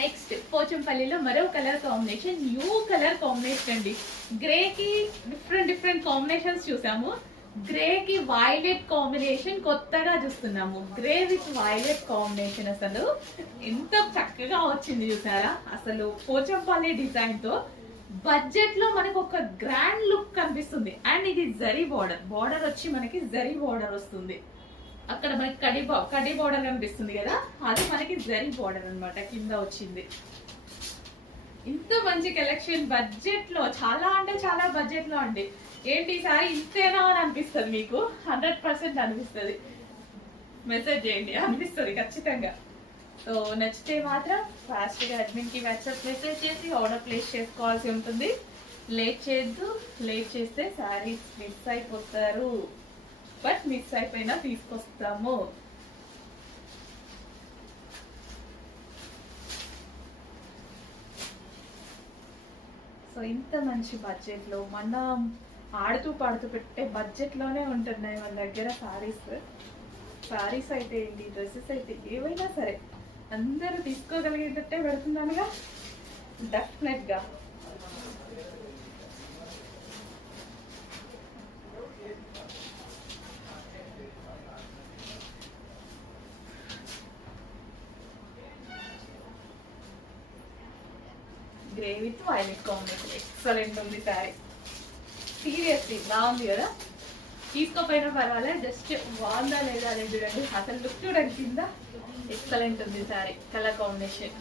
Next పోచంపల్లిలో మరో colour combination, new colour combination అండి. Grey కి డిఫరెంట్ కాంబినేషన్స్ చూసాము. గ్రే కి వైలెట్ కాంబినేషన్ కొత్తగా చూస్తున్నాము. గ్రే విత్ వైలెట్ కాంబినేషన్ అసలు ఎంత చక్కగా వచ్చింది చూసారా. అసలు పోచంపల్లి డిజైన్ తో బడ్జెట్ లో మనకు ఒక గ్రాండ్ లుక్ కనిపిస్తుంది. అండ్ ఇది జరీ బార్డర్ వచ్చి మనకి జరీ బార్డర్ వస్తుంది. అక్కడ మనకి కడి బార్డర్ కనిపిస్తుంది కదా, అది మనకి జరీ బార్డర్ అన్నమాట కింద వచ్చింది. ఇంత మంచి కలెక్షన్ బడ్జెట్ లో, చాలా అంటే చాలా బడ్జెట్ లో అండి. ఏంటి ఈసారి ఇంతేనా అని అనిపిస్తుంది మీకు, 100% అనిపిస్తుంది. మెసేజ్ చేయండి, అనిపిస్తుంది ఖచ్చితంగా. సో నచ్చితే మాత్రం ఫాస్ట్ గా అడ్మిన్ కి వాట్సాప్ మెసేజ్ చేసి ఆర్డర్ ప్లేస్ చేసుకోవాల్సి ఉంటుంది. లేట్ చేయొద్దు, లేట్ చేస్తే శారీస్ మిస్ అయిపోతారు. బట్ మిస్ అయిపోయినా తీసుకొస్తాము. సో ఇంత మంచి బడ్జెట్ లో మనం ఆడుతూ పాడుతూ పెట్టే బడ్జెట్ లోనే ఉంటున్నాయి మన దగ్గర సారీస్ అయితే ఏంటి, డ్రెస్సెస్ అయితే ఏవైనా సరే అందరూ తీసుకోగలిగేటట్టే పెడుతున్నానుగా డెఫినెట్ గా. Grey with violet combination excellent ఉంది సారీ. సీరియస్లీ బాగుంది కదా, తీసుకోపోయినా పర్వాలేదు, జస్ట్ బాగుందా లేదా అనేది చూడండి. అసలు లుక్ చూడండి కింద, ఎక్సలెంట్ ఉంది సారీ కలర్ కాంబినేషన్.